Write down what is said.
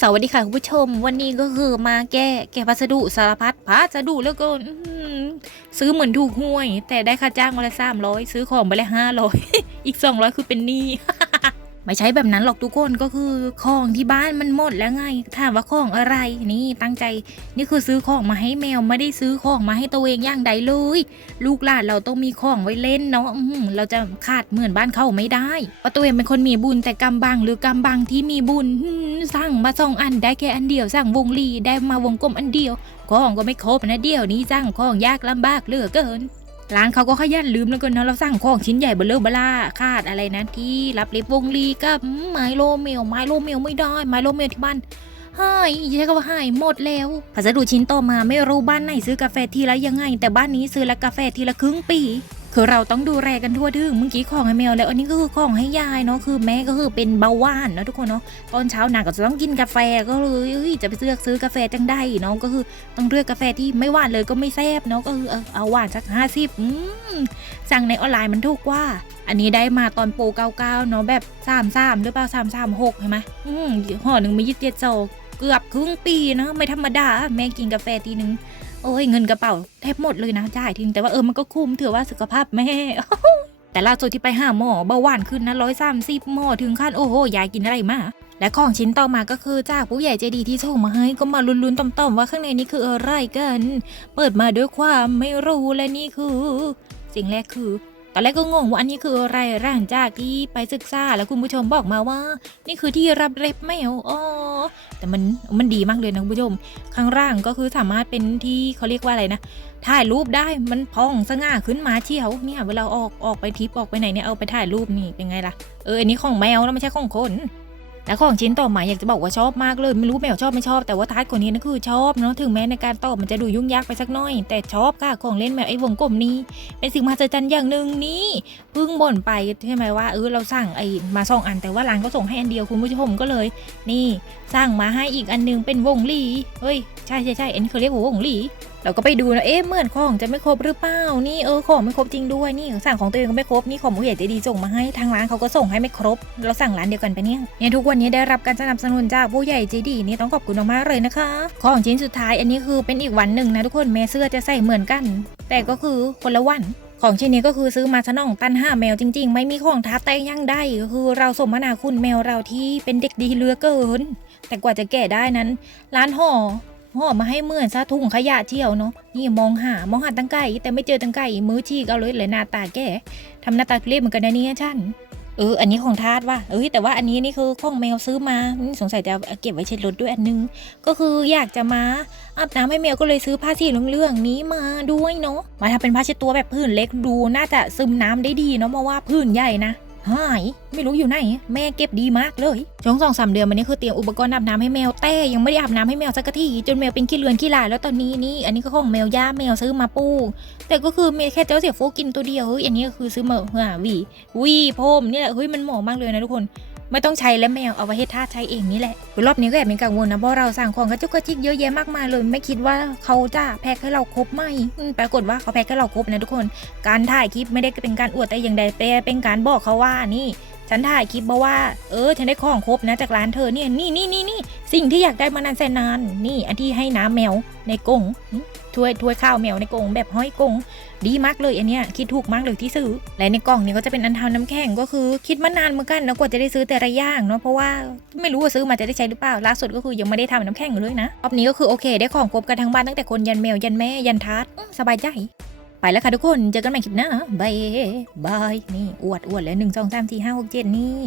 สวัสดีค่ะคุณผู้ชม วันนี้ก็คือมาแก้แก้พัสดุสารพัดพัสดุแล้วก็ซื้อเหมือนถูกหวย แต่ได้ค่าจ้างวันละสามร้อยซื้อของไปละห้าร้อยอีกสองร้อยคือเป็นหนี้ ไม่ใช่แบบนั้นหรอกทุกคนก็คือของที่บ้านมันหมดแล้วไงถามว่าของอะไรนี่ตั้งใจนี่คือซื้อของมาให้แมวไม่ได้ซื้อของมาให้ตัวเองอย่างใดเลย ลูกหลานเราต้องมีของไว้เล่นเนาะเราจะขาดเหมือนบ้านเขาไม่ได้เพราะตัวเองเป็นคนมีบุญแต่กำบังหรือกำบังที่มีบุญสั่งมาสองอันได้แค่อันเดียวสั่งวงลีได้มาวงกลมอันเดียวของก็ไม่ครบนะเดียวนี้สั่งของยากลำบากเหลือเกิน ร้านเขาก็ขยันลืมแล้วกันเนาะเราสั่งของชิ้นใหญ่เบลเลอร์บล่าคาดอะไรนะที่รับเล็บวงลีกับไมโลเมลไมโลเมลไม่ได้ไมโลเมลที่บ้านหายใช้คำว่าหายหมดแล้วพัสดุชิ้นต่อมาไม่รู้บ้านไหนซื้อกาแฟทีละยังไง แต่บ้านนี้ซื้อละกาแฟทีละครึ่งปี คือเราต้องดูแลกันทั่วถึงเมื่อกี้ของให้แมวแล้วอันนี้ก็คือของให้ยายเนาะคือแม่ก็คือเป็นเบาหวานเนาะทุกคนเนาะตอนเช้าหนักก็จะต้องกินกาแฟก็เลยเอ้ยจะไปเลือกซื้อกาแฟจังได้เนาะก็คือต้องเลือกกาแฟที่ไม่หวานเลยก็ไม่แซ่บเนาะก็คือเอาหวานสักห้าสิบอืมสั่งในออนไลน์มันถูกกว่า อันนี้ได้มาตอนโปรเก้าเกาเนาะแบบสามสามหรือเปล่าสามสามหกใช่ไหมอืมห่อหนึ่งมียี่สิบเจ็ดโซเกือบครึ่งปีนะไม่ธรรมดาแม่กินกาแฟทีหนึ่ง โอ้ยเงินกระเป๋าแทบหมดเลยนะจ่ายทิ้งแต่ว่าเออมันก็คุ้มถือว่าสุขภาพแม่แต่ล่าสุดที่ไปหาหมอเบาหวานขึ้นนะร้อยสามสิบหมอถึงขั้นโอ้โหยายกินอะไรมาและของชิ้นต่อมาก็คือจากผู้ใหญ่ใจดีที่ส่งมาให้ก็มาลุ้นๆต่อมๆว่าข้างในนี้คืออะไรกัน เปิดมาด้วยความไม่รู้และนี่คือ สิ่งแรกคือ ตอนแรกก็งงว่าอันนี้คืออะไรร่างจากที่ไปศึกษาแล้วคุณผู้ชมบอกมาว่า นี่คือที่รับเล็บแมวอ๋อแต่มันมันดีมากเลยนะคุณผู้ชม ข้างล่างก็คือสามารถเป็นที่เขาเรียกว่าอะไรนะถ่ายรูปได้มันพองสง่าขึ้นมาเชี่ยวเนี่ยเวลาออกออกไปทริปออกไปไหนเนี่ยเอาไปถ่ายรูปนี่เป็นไงล่ะเอออันนี้ของแมวนะไม่ใช่ของคน และของชิ้นต่อมาอยากจะบอกว่าชอบมากเลย ไม่รู้แมวชอบไม่ชอบแต่ว่าทาร์ตคนนี้นั่นคือชอบเนาะถึงแม้ในการตอบมันจะดูยุ่งยากไปสักหน้อย แต่ชอบค่ะของเล่นแมวไอ้วงกลมนี้ เป็นสิ่งมหัศจรรย์อย่างหนึ่งนี่เพิ่งบ่นไปใช่ไหมว่าเออเราสั่งไอ้มาสองอัน แต่ว่าร้านก็ส่งให้อันเดียวคุณผู้ชมก็เลย นี่สั่งมาให้อีกอันหนึงเป็นวงลีเฮ้ยใช่ใช่ใช่อันนี้เขาเรียกว่าวงลี เราก็ไปดูนะเอ๊ะเหมือนของจะไม่ครบหรือเปล่านี่เออของไม่ครบจริงด้วยนี่สั่งของตัวเองก็ไม่ครบนี่ของผู้ใหญ่ใจดีส่งมาให้ทางร้านเขาก็ส่งให้ไม่ครบ เราสั่งร้านเดียวกันไปเนี่ยเนี่ยทุกวันนี้ได้รับการสนับสนุนจากผู้ใหญ่ใจดีนี่ต้องขอบคุณมากเลยนะคะของชิ้นสุดท้ายอันนี้คือเป็นอีกวันหนึ่งนะทุกคนแม่เสื้อจะใส่เหมือนกัน แต่ก็คือคนละวันของชิ้นนี้ก็คือซื้อมาสนองตันห้าแมวจริง ๆ ไม่มีของทับแต่ยังได้ก็คือเราสมนาคุณแมวเราที่เป็นเด็กดีเหลือเกิน แต่กว่าจะแก่ได้นั้น ร้านห่อ ห่อมาให้เหมือนซะถุงขยะเที่ยวเนาะนี่มองหามองหาตั้งไก่แต่ไม่เจอตั้งไก่มือฉีกเอาเลยเลยหน้าตาแก่ทำหน้าตาเรียบเหมือนกันนะเนี่ยฉันเออ อันนี้ของทาสว่ะเอ้ยแต่ว่าอันนี้นี่คือของแมวซื้อมานี่สงสัยจะเก็บไว้เช็ดรถด้วยอันนึง ก็คืออยากจะมาอาบน้ำให้แมวก็เลยซื้อผ้าสีเหลืองๆนี้มาด้วยเนาะมาทำเป็นผ้าเช็ดตัวแบบพื้นเล็กดูน่าจะซึมน้ำได้ดีเนาะเพราะว่าพื้นใหญ่นะ หาย ไม่รู้อยู่ไหน แม่เก็บดีมากเลยช่วงสองสามเดือนมานี้คือเตรียมอุปกรณ์อาบน้ำให้แมวแต่ยังไม่ได้อาบน้ำให้แมวสักทีจนแมวเป็นขี้เลือนขี้ลายแล้วตอนนี้นี่อันนี้ก็ของแมวย่าแมวซื้อมาปูแต่ก็คือมีแค่เจ้าเสียโฟกินตัวเดียวเฮ้ยอันนี้ก็คือซื้อมาเฮ้ยวีวีพรมนี่แหละเฮ้ยมันเหมาะมากเลยนะทุกคน ไม่ต้องใช้แล้วแมวเอาไว้ให้ทาใช้เองนี่แหละ รอบนี้ก็แอบเป็นกังวลนะเพราะเราสั่งของกระจุกกระจิกเยอะแยะมากมายเลย ไม่คิดว่าเขาจะแพ็คให้เราครบไหมปรากฏว่าเขาแพ็คให้เราครบนะทุกคน การถ่ายคลิปไม่ได้เป็นการอวดแต่อย่างใดแต่เป็นการบอกเขาว่านี่ฉันถ่ายคลิปมาะว่า เออ ฉันได้ของครบนะจากร้านเธอเนี่ย นี่นี่นี่นี่ สิ่งที่อยากได้มานานแสนนาน นี่ อันที่ให้น้ำแมวในกรง ถ้วยถ้วยข้าวแมวในกรงแบบห้อยกรงดีมากเลยอันเนี้ยคิดถูกมากเลยที่ซื้อ และในกล่องนี้ก็จะเป็นอันทำน้ำแข็งก็คือคิดมานานเหมือนกันนะกว่าจะได้ซื้อแต่ละอย่างเนาะเพราะว่าไม่รู้ว่าซื้อมาจะได้ใช้หรือเปล่าล่าสุดก็คือยังไม่ได้ทำน้ำแข็งเลยนะรอบนี้ก็คือโอเค ได้ของครบกันทั้งบ้านตั้งแต่คนยันแมวยันแม่ยันทาสอืมสบายใจไปแล้วค่ะทุกคน เจอกันใหม่คลิปหน้าบายบาย นี่อวดอวดแล้วหนึ่งสองสามสี่ห้าหกเจ็ดนี่